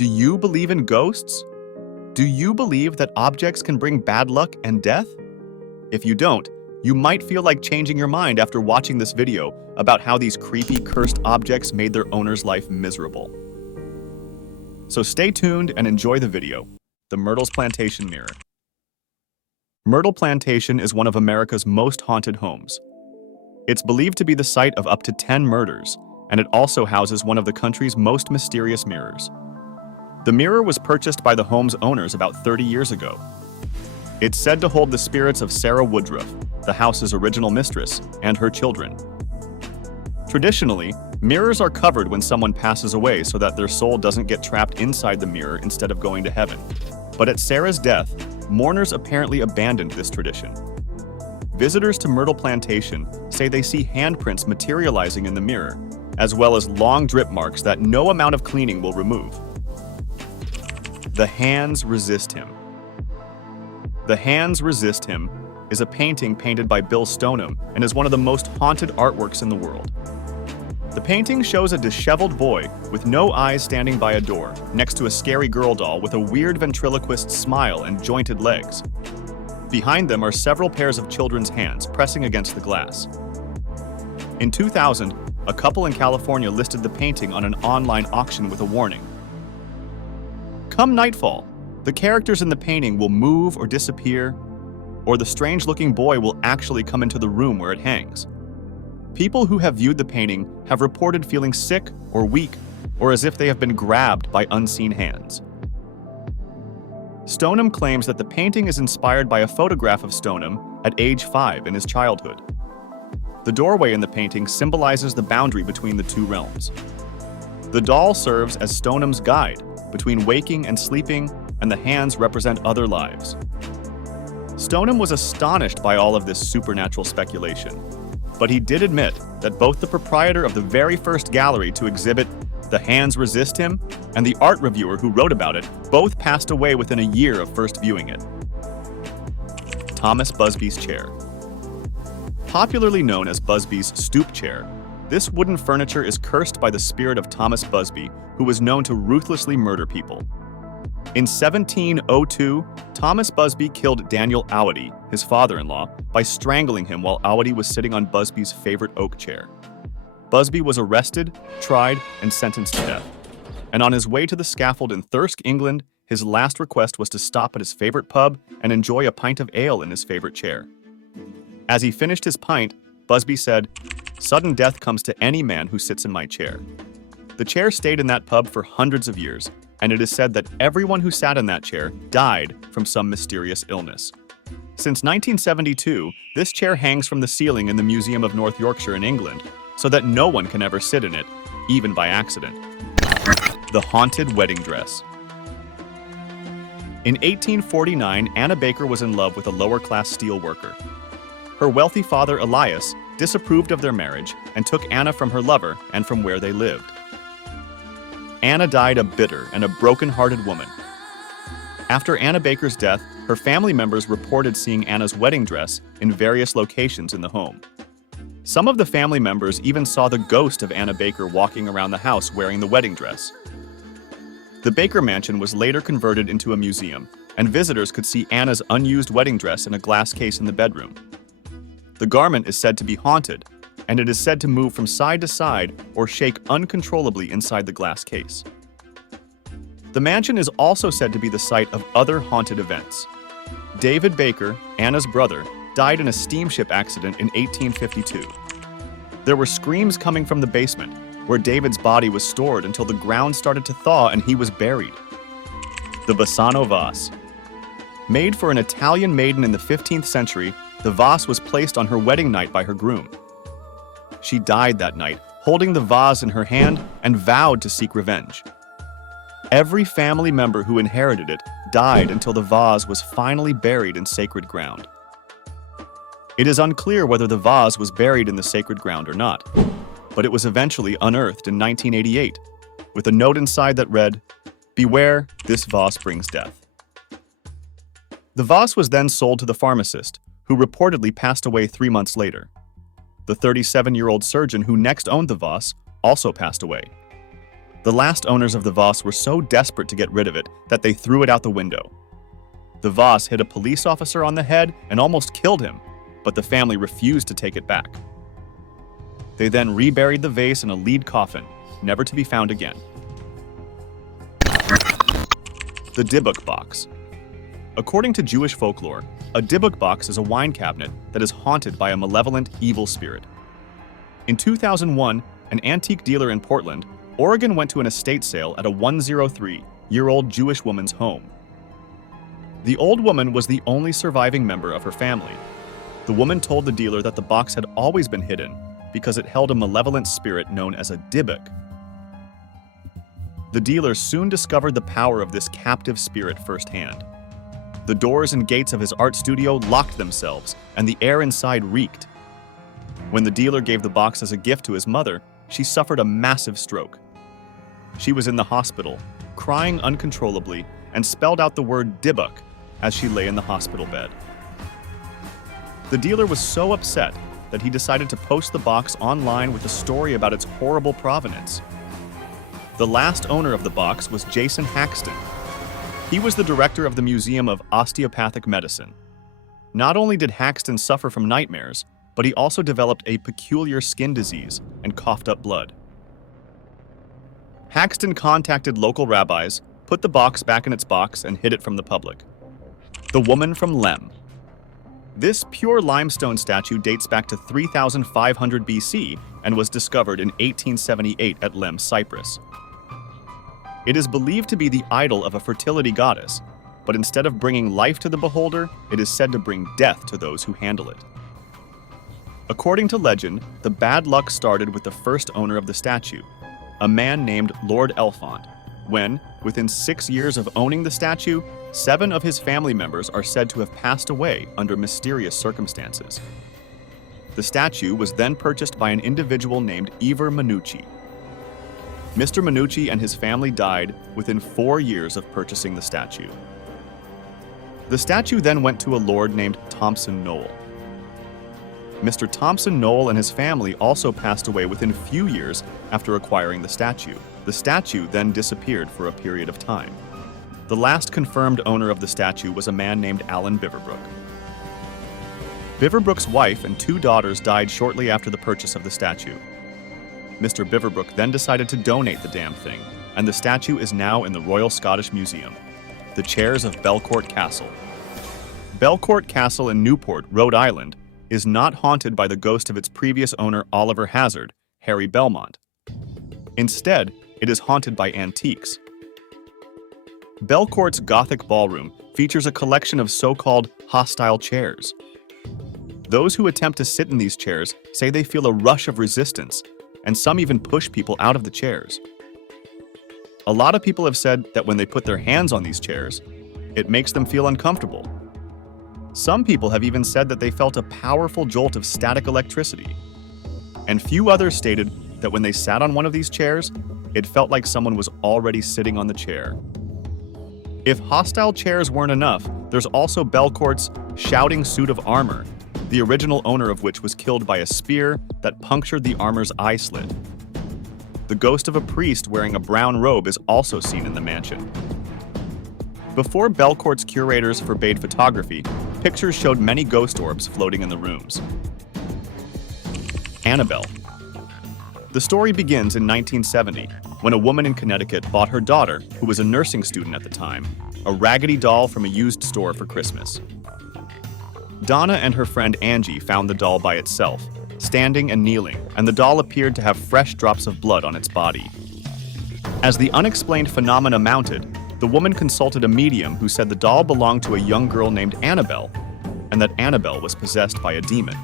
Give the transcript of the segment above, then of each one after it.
Do you believe in ghosts? Do you believe that objects can bring bad luck and death? If you don't, you might feel like changing your mind after watching this video about how these creepy, cursed objects made their owner's life miserable. So stay tuned and enjoy the video. The Myrtle's Plantation Mirror. Myrtle Plantation is one of America's most haunted homes. It's believed to be the site of up to 10 murders, and it also houses one of the country's most mysterious mirrors. The mirror was purchased by the home's owners about 30 years ago. It's said to hold the spirits of Sarah Woodruff, the house's original mistress, and her children. Traditionally, mirrors are covered when someone passes away so that their soul doesn't get trapped inside the mirror instead of going to heaven. But at Sarah's death, mourners apparently abandoned this tradition. Visitors to Myrtle Plantation say they see handprints materializing in the mirror, as well as long drip marks that no amount of cleaning will remove. The Hands Resist Him. The Hands Resist Him is a painting painted by Bill Stoneham and is one of the most haunted artworks in the world. The painting shows a disheveled boy with no eyes standing by a door next to a scary girl doll with a weird ventriloquist smile and jointed legs. Behind them are several pairs of children's hands pressing against the glass. In 2000, a couple in California listed the painting on an online auction with a warning. Come nightfall, the characters in the painting will move or disappear, or the strange-looking boy will actually come into the room where it hangs. People who have viewed the painting have reported feeling sick or weak, or as if they have been grabbed by unseen hands. Stoneham claims that the painting is inspired by a photograph of Stoneham at age 5 in his childhood. The doorway in the painting symbolizes the boundary between the two realms. The doll serves as Stoneham's guide between waking and sleeping, and the hands represent other lives. Stoneham was astonished by all of this supernatural speculation, but he did admit that both the proprietor of the very first gallery to exhibit The Hands Resist Him and the art reviewer who wrote about it both passed away within a year of first viewing it. Thomas Busby's Chair. Popularly known as Busby's stoop chair, this wooden furniture is cursed by the spirit of Thomas Busby, who was known to ruthlessly murder people. In 1702, Thomas Busby killed Daniel Awady, his father-in-law, by strangling him while Awady was sitting on Busby's favorite oak chair. Busby was arrested, tried, and sentenced to death. And on his way to the scaffold in Thirsk, England, his last request was to stop at his favorite pub and enjoy a pint of ale in his favorite chair. As he finished his pint, Busby said, "Sudden death comes to any man who sits in my chair." The chair stayed in that pub for hundreds of years, and it is said that everyone who sat in that chair died from some mysterious illness. Since 1972, this chair hangs from the ceiling in the Museum of North Yorkshire in England, so that no one can ever sit in it, even by accident. The Haunted Wedding Dress. In 1849, Anna Baker was in love with a lower-class steel worker. Her wealthy father, Elias, disapproved of their marriage and took Anna from her lover and from where they lived. Anna died a bitter and a broken-hearted woman. After Anna Baker's death, her family members reported seeing Anna's wedding dress in various locations in the home. Some of the family members even saw the ghost of Anna Baker walking around the house wearing the wedding dress. The Baker mansion was later converted into a museum, and visitors could see Anna's unused wedding dress in a glass case in the bedroom. The garment is said to be haunted, and it is said to move from side to side or shake uncontrollably inside the glass case. The mansion is also said to be the site of other haunted events. David Baker, Anna's brother, died in a steamship accident in 1852. There were screams coming from the basement, where David's body was stored until the ground started to thaw and he was buried. The Bassano vase. Made for an Italian maiden in the 15th century, the vase was placed on her wedding night by her groom. She died that night, holding the vase in her hand, and vowed to seek revenge. Every family member who inherited it died until the vase was finally buried in sacred ground. It is unclear whether the vase was buried in the sacred ground or not, but it was eventually unearthed in 1988, with a note inside that read, "Beware, this vase brings death." The vase was then sold to the pharmacist, who reportedly passed away 3 months later. The 37-year-old surgeon who next owned the vase also passed away. The last owners of the vase were so desperate to get rid of it that they threw it out the window. The vase hit a police officer on the head and almost killed him, but the family refused to take it back. They then reburied the vase in a lead coffin, never to be found again. The Dybbuk box. According to Jewish folklore, a Dybbuk box is a wine cabinet that is haunted by a malevolent, evil spirit. In 2001, an antique dealer in Portland, Oregon went to an estate sale at a 103-year-old Jewish woman's home. The old woman was the only surviving member of her family. The woman told the dealer that the box had always been hidden because it held a malevolent spirit known as a Dybbuk. The dealer soon discovered the power of this captive spirit firsthand. The doors and gates of his art studio locked themselves, and the air inside reeked. When the dealer gave the box as a gift to his mother, she suffered a massive stroke. She was in the hospital, crying uncontrollably, and spelled out the word Dybbuk as she lay in the hospital bed. The dealer was so upset that he decided to post the box online with a story about its horrible provenance. The last owner of the box was Jason Haxton. He was the director of the Museum of Osteopathic Medicine. Not only did Haxton suffer from nightmares, but he also developed a peculiar skin disease and coughed up blood. Haxton contacted local rabbis, put the box back in its box, and hid it from the public. The Woman from Lem. This pure limestone statue dates back to 3500 BC and was discovered in 1878 at Lem, Cyprus. It is believed to be the idol of a fertility goddess, but instead of bringing life to the beholder, it is said to bring death to those who handle it. According to legend, the bad luck started with the first owner of the statue, a man named Lord Elfont, when, within 6 years of owning the statue, 7 of his family members are said to have passed away under mysterious circumstances. The statue was then purchased by an individual named Iver Minucci. Mr. Minucci and his family died within 4 years of purchasing the statue. The statue then went to a lord named Thompson Noel. Mr. Thompson Noel and his family also passed away within a few years after acquiring the statue. The statue then disappeared for a period of time. The last confirmed owner of the statue was a man named Alan Biverbrook. Biverbrook's wife and 2 daughters died shortly after the purchase of the statue. Mr. Biverbrook then decided to donate the damn thing, and the statue is now in the Royal Scottish Museum. The Chairs of Belcourt Castle. Belcourt Castle in Newport, Rhode Island, is not haunted by the ghost of its previous owner Oliver Hazard, Harry Belmont. Instead, it is haunted by antiques. Belcourt's Gothic ballroom features a collection of so-called hostile chairs. Those who attempt to sit in these chairs say they feel a rush of resistance, and some even push people out of the chairs. A lot of people have said that when they put their hands on these chairs, it makes them feel uncomfortable. Some people have even said that they felt a powerful jolt of static electricity. And few others stated that when they sat on one of these chairs, it felt like someone was already sitting on the chair. If hostile chairs weren't enough, there's also Belcourt's shouting suit of armor, the original owner of which was killed by a spear that punctured the armor's eye slit. The ghost of a priest wearing a brown robe is also seen in the mansion. Before Belcourt's curators forbade photography, pictures showed many ghost orbs floating in the rooms. Annabelle. The story begins in 1970, when a woman in Connecticut bought her daughter, who was a nursing student at the time, a raggedy doll from a used store for Christmas. Donna and her friend Angie found the doll by itself, standing and kneeling, and the doll appeared to have fresh drops of blood on its body. As the unexplained phenomena mounted, the woman consulted a medium who said the doll belonged to a young girl named Annabelle, and that Annabelle was possessed by a demon.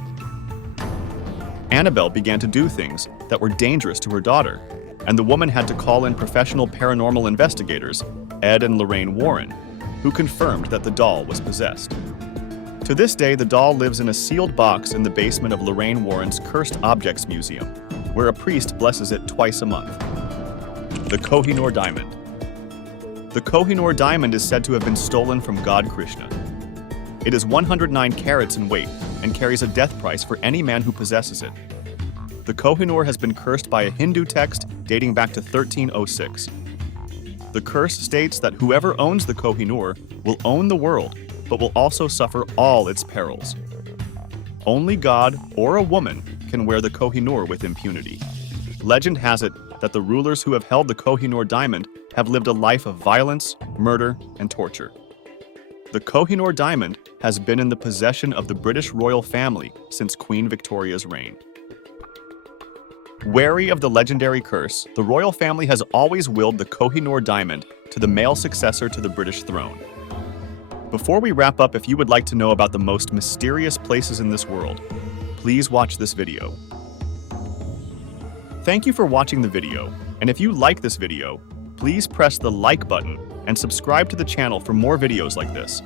Annabelle began to do things that were dangerous to her daughter, and the woman had to call in professional paranormal investigators, Ed and Lorraine Warren, who confirmed that the doll was possessed. To this day, the doll lives in a sealed box in the basement of Lorraine Warren's Cursed Objects Museum, where a priest blesses it twice a month. The Kohinoor Diamond. The Kohinoor Diamond is said to have been stolen from God Krishna. It is 109 carats in weight and carries a death price for any man who possesses it. The Kohinoor has been cursed by a Hindu text dating back to 1306. The curse states that whoever owns the Koh-i-Noor will own the world, but will also suffer all its perils. Only God or a woman can wear the Koh-i-Noor with impunity. Legend has it that the rulers who have held the Koh-i-Noor diamond have lived a life of violence, murder, and torture. The Koh-i-Noor diamond has been in the possession of the British royal family since Queen Victoria's reign. Wary of the legendary curse, the royal family has always willed the Koh-i-Noor diamond to the male successor to the British throne. Before we wrap up, if you would like to know about the most mysterious places in this world, please watch this video. Thank you for watching the video, and if you like this video, please press the like button and subscribe to the channel for more videos like this.